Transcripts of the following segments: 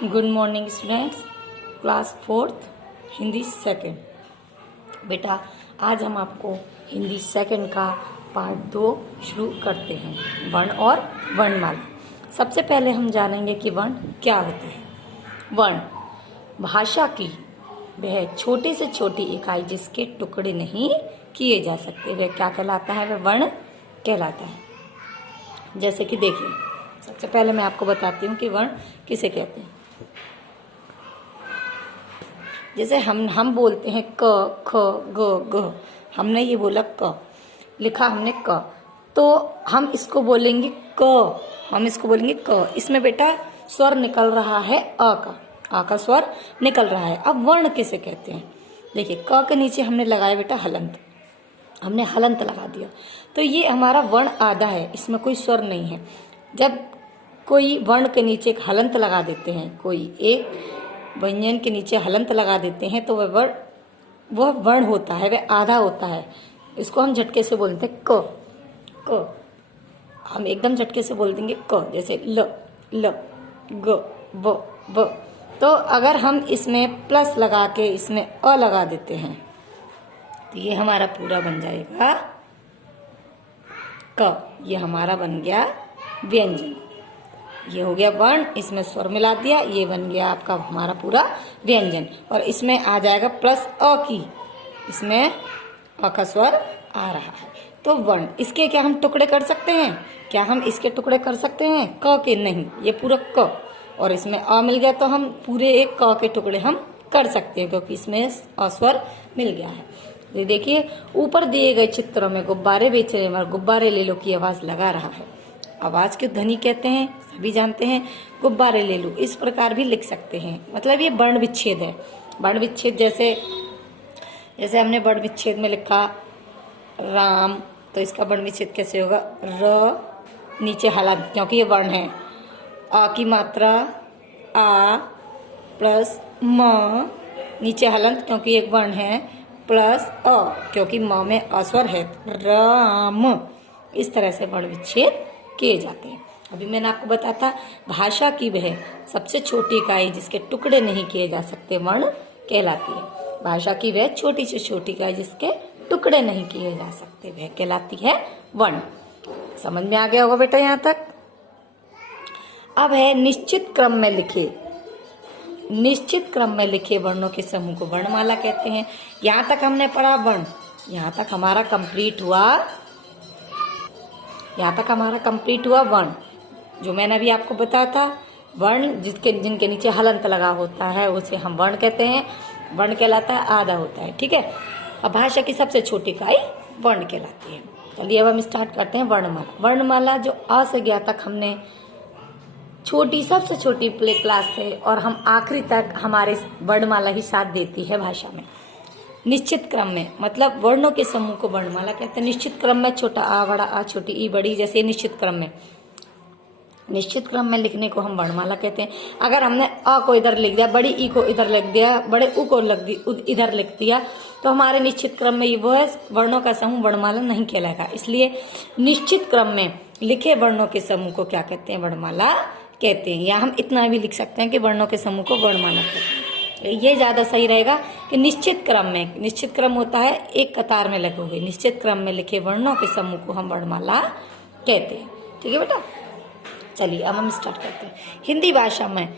Good morning students, class fourth Hindi second. बेटा आज हम आपको हिंदी सेकंड का पार्ट 2 शुरू करते हैं, वर्ण और वर्णमाला। सबसे पहले हम जानेंगे कि वर्ण क्या होता है। वर्ण भाषा की वह छोटी से छोटी इकाई जिसके टुकड़े नहीं किए जा सकते, वह क्या कहलाता है? वह वर्ण कहलाता है। जैसे कि देखिए, सबसे पहले मैं आपको बताती हूँ कि वर्ण किसे कहते हैं। जैसे हम बोलते हैं क ख ग घ, हमने ये बोला क, लिखा हमने क, तो हम इसको बोलेंगे क, हम इसको बोलेंगे क। इसमें बेटा स्वर निकल रहा है आ का स्वर निकल रहा है। अब वर्ण किसे कहते हैं? देखिए क के नीचे हमने लगाया बेटा हलंत, हमने हलंत लगा दिया, तो ये हमारा वर्ण आधा है, इसमें कोई स्वर नहीं है। जब कोई वर्ण के नीचे एक हलंत लगा देते हैं, कोई एक व्यंजन के नीचे हलंत लगा देते हैं, तो वह वर्ण होता है, वह आधा होता है। इसको हम झटके से बोलते हैं क। हम एकदम झटके से बोल देंगे क, जैसे ल ग व। तो अगर हम इसमें प्लस लगा के इसमें अ लगा देते हैं तो ये हमारा पूरा बन जाएगा क। ये हमारा बन गया व्यंजन। ये हो गया वर्ण, इसमें स्वर मिला दिया, ये बन गया आपका हमारा पूरा व्यंजन। और इसमें आ जाएगा प्लस अ की, इसमें अ का स्वर आ रहा है। तो वर्ण, इसके क्या हम टुकड़े कर सकते हैं? क्या हम इसके टुकड़े कर सकते हैं? क के नहीं, ये पूरा क, और इसमें अ मिल गया तो हम पूरे एक क के टुकड़े हम कर सकते हैं, क्योंकि इसमें अस्वर मिल गया है। ये देखिए ऊपर दिए गए चित्रों में गुब्बारे बेच रहे हैं, गुब्बारे ले लो की आवाज लगा रहा है। आवाज के ध्वनि कहते हैं, सभी जानते हैं। गुब्बारे ले लो इस प्रकार भी लिख सकते हैं, मतलब ये वर्ण विच्छेद है। वर्ण विच्छेद जैसे हमने वर्ण विच्छेद में लिखा राम, तो इसका वर्ण विच्छेद कैसे होगा? र नीचे हलंत, क्योंकि ये वर्ण है। आ की मात्रा आ प्लस म, नीचे हलंत क्योंकि एक वर्ण है, प्लस अ क्योंकि म में अस्वर है, राम। इस तरह से वर्ण विच्छेद किए जाते हैं। अभी मैंने आपको बताया था भाषा की वह सबसे छोटी इकाई जिसके टुकड़े नहीं किए जा सकते वर्ण कहलाती है। भाषा की वह छोटी से छोटी इकाई जिसके टुकड़े नहीं किए जा सकते वह कहलाती है वर्ण। समझ में आ गया होगा बेटा यहाँ तक। अब है निश्चित क्रम में लिखे, निश्चित क्रम में लिखे वर्णों के समूह को वर्णमाला कहते हैं। यहाँ तक हमने पढ़ा वर्ण, यहाँ तक हमारा कंप्लीट हुआ, यहाँ तक हमारा कंप्लीट हुआ वर्ण। जो मैंने अभी आपको बताया था, वर्ण जिनके नीचे हलंत लगा होता है उसे हम वर्ण कहते हैं। वर्ण कहलाता है आधा होता है, ठीक है। अब भाषा की सबसे छोटी इकाई वर्ण कहलाती है। चलिए अब हम स्टार्ट करते हैं वर्णमाला। वर्णमाला जो अ से ज्ञ तक हमने छोटी, सबसे छोटी प्ले क्लास से और हम आखिरी तक हमारे वर्णमाला ही साथ देती है भाषा में। निश्चित क्रम में मतलब वर्णों के समूह को वर्णमाला कहते हैं। निश्चित क्रम में छोटा आ बड़ा आ छोटी ई बड़ी, जैसे निश्चित क्रम में, निश्चित क्रम में लिखने को हम वर्णमाला कहते हैं। अगर हमने अ को इधर लिख दिया, बड़ी ई को इधर लिख दिया, बड़े उ को इधर लिख दिया, तो हमारे निश्चित क्रम में वो वर्णों का समूह वर्णमाला नहीं कहलाएगा। इसलिए निश्चित क्रम में लिखे वर्णों के समूह को क्या कहते हैं? वर्णमाला कहते हैं। या हम इतना भी लिख सकते हैं कि वर्णों के समूह को वर्णमाला कहते हैं। ये ज्यादा सही रहेगा कि निश्चित क्रम में, निश्चित क्रम होता है एक कतार में लगे हुए, निश्चित क्रम में लिखे वर्णों के समूह को हम वर्णमाला कहते हैं। ठीक है बेटा, चलिए अब हम स्टार्ट करते हैं। हिंदी भाषा में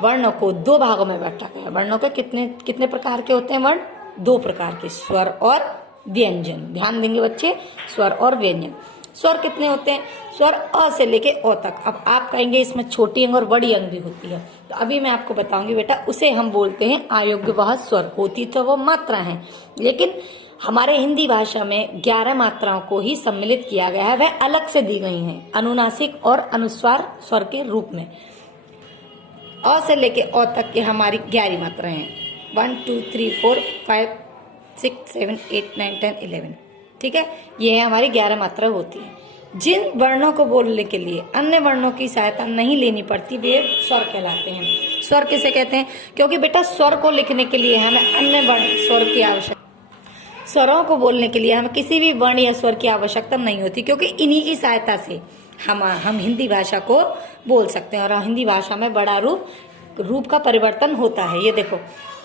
वर्णों को दो भागों में बांटा गया है। वर्णों के कितने प्रकार के होते हैं वर्ण? दो प्रकार के, स्वर और व्यंजन। ध्यान देंगे बच्चे, स्वर और व्यंजन। स्वर कितने होते हैं? स्वर अ से लेके ओ तक। अब आप कहेंगे इसमें छोटी अंग और बड़ी अंग भी होती है, तो अभी मैं आपको बताऊंगी बेटा, उसे हम बोलते हैं अयोग्यवाह स्वर। होती तो वो मात्रा है, लेकिन हमारे हिंदी भाषा में 11 मात्राओं को ही सम्मिलित किया गया है, वह अलग से दी गई हैं अनुनासिक और अनुस्वार स्वर के रूप में। अ से लेके ओ तक के हमारी 11 मात्राएं हैं। 1 2 3 4 5 6 7 8 9 10 11, ठीक है। ये है हमारी 11 मात्राएं होती है। जिन वर्णों को बोलने के लिए अन्य वर्णों की सहायता नहीं लेनी पड़ती वे स्वर कहलाते हैं। स्वर किसे कहते हैं? क्योंकि बेटा स्वर को लिखने के लिए हमें अन्य वर्ण स्वर की आवश्यकता, स्वरों को बोलने के लिए हमें किसी भी वर्ण या स्वर की आवश्यकता नहीं होती, क्योंकि इन्हीं की सहायता से हम हिंदी भाषा को बोल सकते हैं। और हिंदी भाषा में बड़ा रूप रूप का परिवर्तन होता है। ये देखो,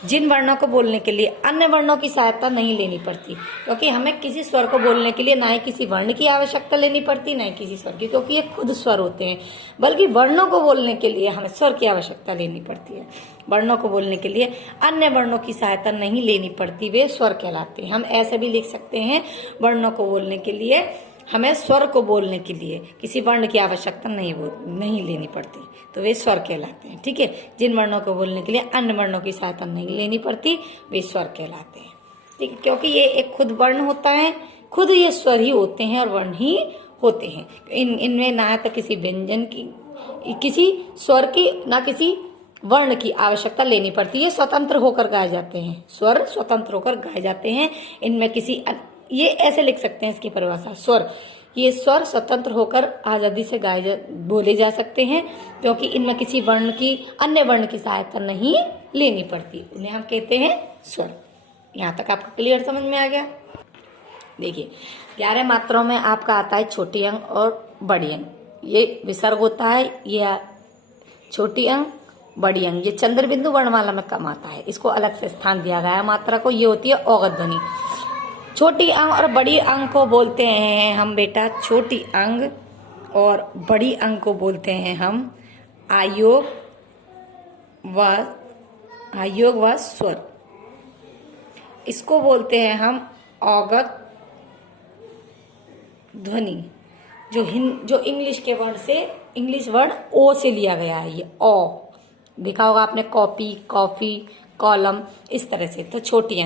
जिन वर्णों को बोलने के लिए अन्य वर्णों की सहायता नहीं लेनी पड़ती, क्योंकि हमें किसी स्वर को बोलने के लिए ना ही किसी वर्ण की आवश्यकता लेनी पड़ती, ना ही किसी स्वर की, क्योंकि ये खुद स्वर होते हैं। बल्कि वर्णों को बोलने के लिए हमें स्वर की आवश्यकता लेनी पड़ती है। वर्णों को बोलने के लिए अन्य वर्णों की सहायता नहीं लेनी पड़ती, वे स्वर कहलाते हैं। हम ऐसे भी लिख सकते हैं, वर्णों को बोलने के लिए हमें स्वर को बोलने के लिए किसी वर्ण की आवश्यकता नहीं लेनी पड़ती, तो वे स्वर कहलाते हैं। ठीक है, जिन वर्णों को बोलने के लिए अन्य वर्णों की सहायता नहीं लेनी पड़ती, वे स्वर कहलाते हैं। ठीक है, क्योंकि ये एक खुद वर्ण होता है, खुद ये स्वर ही होते हैं और वर्ण ही होते हैं। इनमें ना तो किसी व्यंजन की, किसी स्वर की, ना किसी वर्ण की आवश्यकता लेनी पड़ती है। स्वतंत्र होकर गाए जाते हैं, स्वर स्वतंत्र होकर गाए जाते हैं। इनमें किसी, ये ऐसे लिख सकते हैं इसकी परिभाषा, स्वर, ये स्वर स्वतंत्र होकर आजादी से बोले जा सकते हैं, क्योंकि इनमें किसी वर्ण की, अन्य वर्ण की सहायता नहीं लेनी पड़ती, उन्हें हम कहते हैं स्वर। यहाँ तक आपको क्लियर समझ में आ गया। देखिए, 11 मात्राओं में आपका आता है छोटी अंग और बड़ी अंग। ये विसर्ग होता है, ये छोटी अंग बड़ी अंग, ये चंद्र बिंदु वर्णमाला में कम आता है, इसको अलग से स्थान दिया गया है मात्रा को। ये होती है औगत ध्वनि। छोटी अंग और बड़ी अंग को बोलते हैं हम बेटा, छोटी अंग और बड़ी अंग को बोलते हैं हम आयोग व स्वर। इसको बोलते हैं हम औगत ध्वनि, जो इंग्लिश के वर्ण से, इंग्लिश वर्ण ओ से लिया गया है। ये ओ देखा होगा आपने, कॉपी, कॉफी, कॉलम, इस तरह से। तो छोटी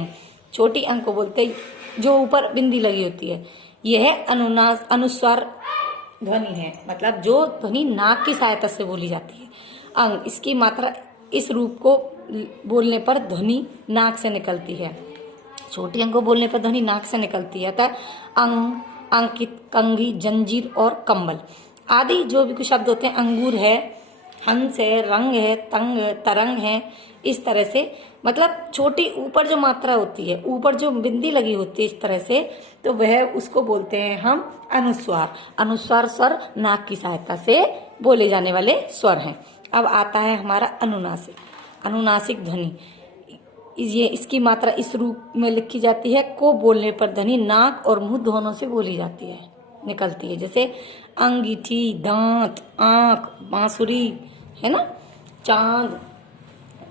अंग को बोलते हैं, जो ऊपर बिंदी लगी होती है, यह अनुस्वार ध्वनि है, मतलब जो ध्वनि नाक की सहायता से बोली जाती है। अंग, इसकी मात्रा, इस रूप को बोलने पर ध्वनि नाक से निकलती है। छोटी अंग को बोलने पर ध्वनि नाक से निकलती है। अतः अंग, अंकित, कंघी, जंजीर और कंबल आदि जो भी कुछ शब्द होते हैं, अंगूर है, हंस है, रंग है, तंग, तरंग है, इस तरह से, मतलब छोटी ऊपर जो मात्रा होती है, ऊपर जो बिंदी लगी होती है इस तरह से, तो वह उसको बोलते हैं हम अनुस्वार। अनुस्वार स्वर नाक की सहायता से बोले जाने वाले स्वर हैं। अब आता है हमारा अनुनासिक। अनुनासिक ध्वनि, ये इसकी मात्रा इस रूप में लिखी जाती है, को बोलने पर ध्वनि नाक और मुंह दोनों से बोली जाती है, निकलती है। जैसे अंगीठी, दांत, आंख, बांसुरी, है ना, चांद,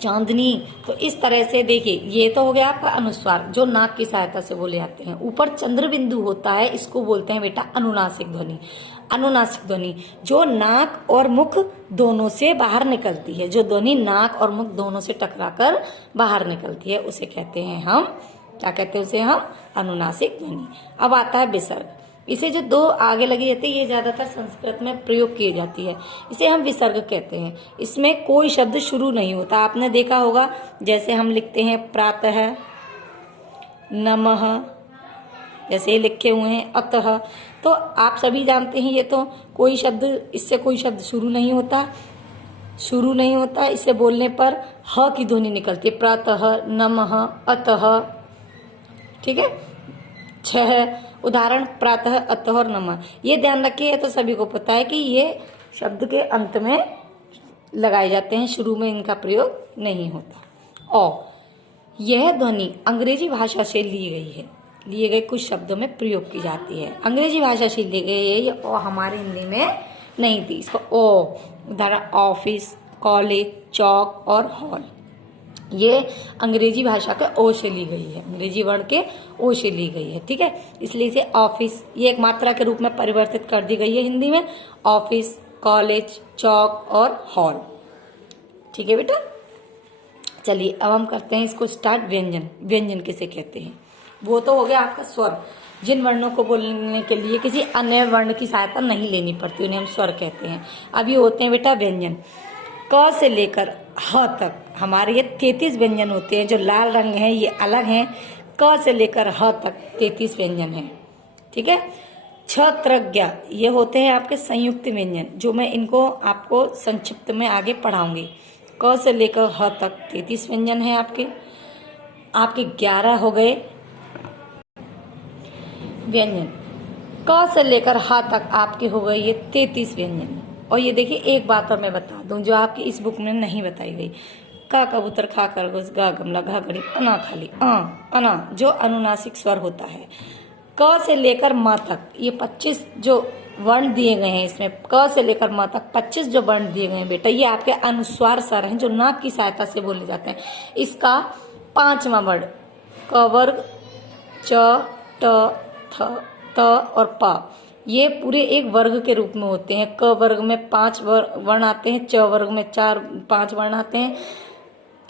चांदनी। तो इस तरह से देखिए, ये तो हो गया आपका अनुस्वार, जो नाक की सहायता से बोले जाते हैं। ऊपर चंद्र बिंदु होता है, इसको बोलते हैं बेटा अनुनासिक ध्वनि। अनुनासिक ध्वनि जो नाक और मुख दोनों से बाहर निकलती है, जो ध्वनि नाक और मुख दोनों से टकराकर बाहर निकलती है, उसे कहते हैं हम, क्या कहते हैं उसे हम, अनुनासिक ध्वनि। अब आता है विसर्ग। इसे जो दो आगे लगी रहती है, ये ज्यादातर संस्कृत में प्रयोग की जाती है, इसे हम विसर्ग कहते हैं। इसमें कोई शब्द शुरू नहीं होता। आपने देखा होगा, जैसे हम लिखते हैं प्रातः, नमः, जैसे ये लिखे हुए हैं, अतः, तो आप सभी जानते हैं, ये तो कोई शब्द, इससे कोई शब्द शुरू नहीं होता। इसे बोलने पर ह की ध्वनि निकलती है, प्रातः, नमः, अतः। ठीक है, 6 उदाहरण, प्रातः, अतः और नमः। ये ध्यान रखिए, तो सभी को पता है कि ये शब्द के अंत में लगाए जाते हैं, शुरू में इनका प्रयोग नहीं होता। औ, यह ध्वनि अंग्रेजी भाषा से ली गई है, लिए गए कुछ शब्दों में प्रयोग की जाती है। अंग्रेजी भाषा से ली गई है, ये ओ हमारे हिंदी में नहीं थी। इसको ओ, उदाहरण ऑफिस, कॉलेज, चौक और हॉल, ये अंग्रेजी भाषा के ओ से ली गई है, अंग्रेजी वर्ण के ओ से ली गई है। ठीक है, इसलिए इसे ऑफिस, ये एक मात्रा के रूप में परिवर्तित कर दी गई है हिंदी में, ऑफिस, कॉलेज, चौक और हॉल। ठीक है बेटा, चलिए अब हम करते हैं इसको स्टार्ट। व्यंजन, व्यंजन किसे कहते हैं? वो तो हो गया आपका स्वर, जिन वर्णों को बोलने के लिए किसी अन्य वर्ण की सहायता नहीं लेनी पड़ती, उन्हें हम स्वर कहते हैं। अब ये होते हैं बेटा व्यंजन। क से लेकर ह तक हमारे ये 33 व्यंजन होते हैं। जो लाल रंग है ये अलग हैं, क से लेकर ह तक 33 व्यंजन हैं। ठीक है, छ त्रज्ञ ये होते हैं आपके संयुक्त व्यंजन, जो मैं इनको आपको संक्षिप्त में आगे पढ़ाऊंगी। क से लेकर ह तक 33 व्यंजन हैं आपके 11 हो गए व्यंजन। क से लेकर ह तक आपके हो गए ये 33 व्यंजन। और ये देखिए एक बात और मैं बता दूं जो आपकी इस बुक में नहीं बताई गई। का कबूतर, खा खरगोश, गा गमला, घा घड़ी, अना खाली, अना जो अनुनासिक स्वर होता है। क से लेकर म तक ये 25 जो वर्ण दिए गए हैं, इसमें क से लेकर म तक 25 जो वर्ण दिए गए हैं बेटा, ये आपके अनुस्वार स्वर हैं जो नाक की सहायता से बोले जाते हैं। इसका 5वां वर्ण क वर्ग, च, ट, थ, त और प ये पूरे एक वर्ग के रूप में होते हैं। क वर्ग में 5 वर्ण आते हैं, च वर्ग में 4-5 वर्ण आते हैं,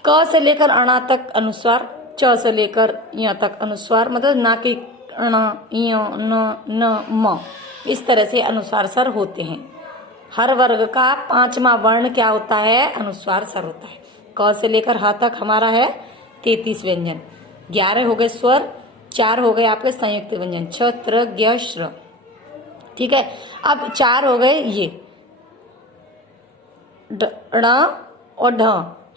क से लेकर अणा तक अनुस्वार, च से लेकर य तक अनुस्वार, मतलब ना कि अणा, य, न, म, इस तरह से अनुस्वार स्वर होते हैं। हर वर्ग का 5वां वर्ण क्या होता है? अनुस्वार स्वर होता है। क से लेकर ह तक हमारा है 33 व्यंजन, 11 हो गए स्वर, 4 हो गए आपके संयुक्त व्यंजन, छ, त्र, ज्ञ, श्र। ठीक है, अब 4 हो गए ये ड़ और ढ,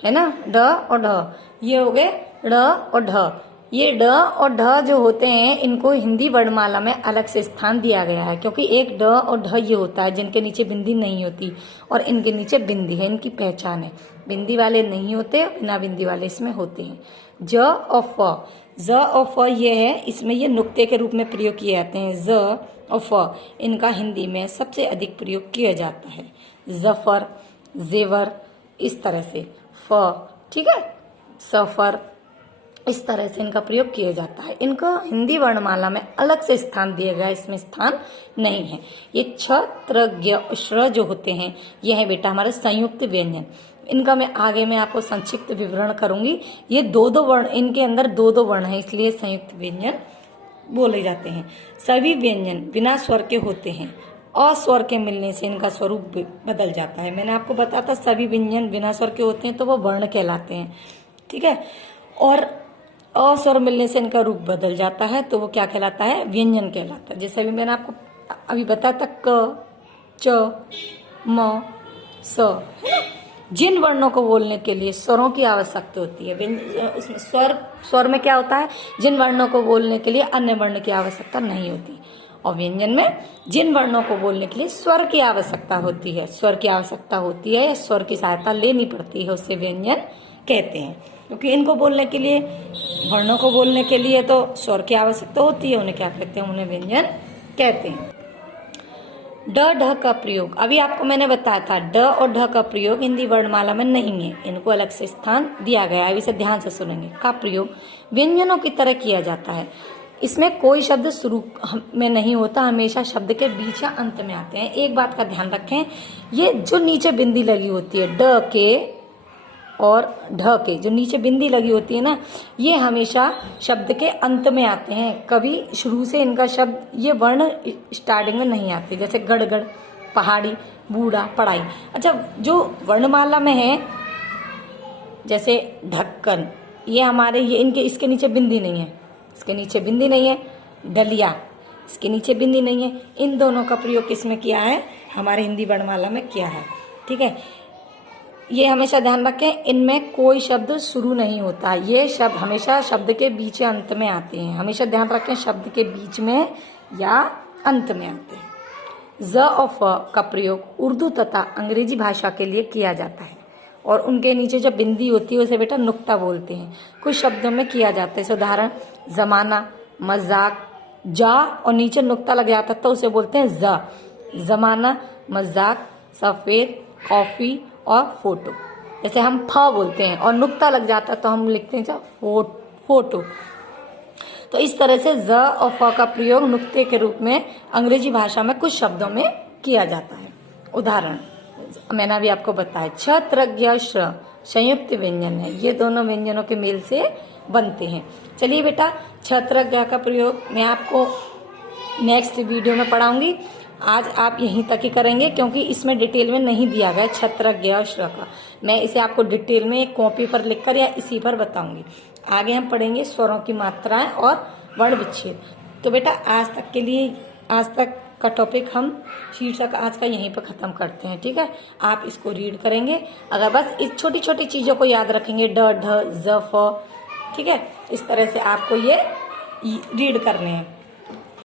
है ना, ड और ढ, ये हो गए ड़ और ढ। ये ड और ढ जो होते हैं इनको हिंदी वर्णमाला में अलग से स्थान दिया गया है, क्योंकि एक ड और ढ ये होता है जिनके नीचे बिंदी नहीं होती और इनके नीचे बिंदी है, इनकी पहचान है। बिंदी वाले नहीं होते, बिना बिंदी वाले इसमें होते हैं। ज और फ, ज और फ ये है, इसमें ये नुक्ते के रूप में प्रयोग किए जाते हैं। ज और फ इनका हिंदी में सबसे अधिक प्रयोग किया जाता है। जफर, जेवर, इस तरह से फ, ठीक है, सफर, इस तरह से इनका प्रयोग किया जाता है। इनको हिंदी वर्णमाला में अलग से स्थान दिया गया, इसमें स्थान नहीं है। ये छ, त्र, ज्ञ, श्र जो होते हैं ये है बेटा हमारे संयुक्त व्यंजन। इनका मैं आगे में आपको संक्षिप्त विवरण करूंगी। ये 2-2 वर्ण, इनके अंदर 2-2 वर्ण है, इसलिए संयुक्त व्यंजन बोले जाते हैं। सभी व्यंजन बिना स्वर के होते हैं, अस्वर के मिलने से इनका स्वरूप बदल जाता है। मैंने आपको बताया था सभी व्यंजन बिना स्वर के होते हैं तो वो वर्ण कहलाते हैं, ठीक है, और अस्वर मिलने से इनका रूप बदल जाता है तो वो क्या कहलाता है? व्यंजन कहलाता है। जैसे अभी मैंने आपको अभी बताया था क, च, म, स, है ना। जिन वर्णों को बोलने के लिए स्वरों की आवश्यकता होती है, उसमें स्वर में क्या होता है? जिन वर्णों को बोलने के लिए अन्य वर्ण की आवश्यकता नहीं होती, और व्यंजन में जिन वर्णों को बोलने के लिए स्वर की आवश्यकता होती है, स्वर की आवश्यकता होती है या स्वर की सहायता लेनी पड़ती है, उसे व्यंजन कहते हैं। क्योंकि इनको बोलने के लिए, वर्णों को बोलने के लिए तो स्वर की आवश्यकता होती है, उन्हें क्या कहते हैं? उन्हें व्यंजन कहते हैं। ड, ढ का प्रयोग, अभी आपको मैंने बताया था ड और ढ का प्रयोग हिंदी वर्णमाला में नहीं है, इनको अलग से स्थान दिया गया है। अभी इसे ध्यान से सुनेंगे। का प्रयोग व्यंजनों की तरह किया जाता है। इसमें कोई शब्द शुरू में नहीं होता, हमेशा शब्द के बीच या अंत में आते हैं। एक बात का ध्यान रखें, ये जो नीचे बिंदी लगी होती है ड के और ढ के, जो नीचे बिंदी लगी होती है ना, ये हमेशा शब्द के अंत में आते हैं, कभी शुरू से इनका शब्द ये वर्ण स्टार्टिंग में नहीं आते। जैसे गड़गड़, पहाड़ी, बूढ़ा, पढ़ाई। अच्छा, जो वर्णमाला में है जैसे ढक्कन, ये हमारे ये इनके इसके नीचे बिंदी नहीं है, इसके नीचे बिंदी नहीं है। डलिया, इसके नीचे बिंदी नहीं है। इन दोनों का प्रयोग किसमें किया है? हमारे हिंदी वर्णमाला में किया है, ठीक है। ये हमेशा ध्यान रखें, इनमें कोई शब्द शुरू नहीं होता, ये शब्द हमेशा शब्द के बीच या अंत में आते हैं। हमेशा ध्यान रखें, शब्द के बीच में या अंत में आते हैं। ज और फ का प्रयोग उर्दू तथा अंग्रेजी भाषा के लिए किया जाता है, और उनके नीचे जब बिंदी होती है उसे बेटा नुक्ता बोलते हैं। कुछ शब्दों में किया जाता है, उदाहरण जमाना, मजाक, जा और नीचे नुक्ता लग जाता है तो उसे बोलते हैं जा। जमाना, मजाक, सफेद, कॉफी और फोटो। जैसे हम फ बोलते हैं और नुक्ता लग जाता है तो हम लिखते हैं क्या? फोटो। तो इस तरह से ज और फ का प्रयोग नुक्ते के रूप में अंग्रेजी भाषा में कुछ शब्दों में किया जाता है। उदाहरण मैंने अभी आपको बताया, छ, त्र, ज्ञ, श्र संयुक्त व्यंजन है, ये दोनों व्यंजनों के मेल से बनते हैं। चलिए बेटा, छ, त्र, ज्ञ का प्रयोग मैं आपको नेक्स्ट वीडियो में पढ़ाऊंगी। आज आप यहीं तक ही करेंगे क्योंकि इसमें डिटेल में नहीं दिया गया छ, त्र, ज्ञ, श्र का। मैं इसे आपको डिटेल में एक कॉपी पर लिखकर या इसी पर बताऊंगी। आगे हम पढ़ेंगे स्वरों की मात्राएं और वर्ण विच्छेद। तो बेटा आज तक के लिए, आज तक का टॉपिक हम शीर्षक आज का यहीं पर खत्म करते हैं, ठीक है। आप इसको रीड करेंगे, अगर बस इस छोटी छोटी चीजों को याद रखेंगे, ड, ढ, ज, फ, ठीक है, इस तरह से आपको ये रीड करने हैं।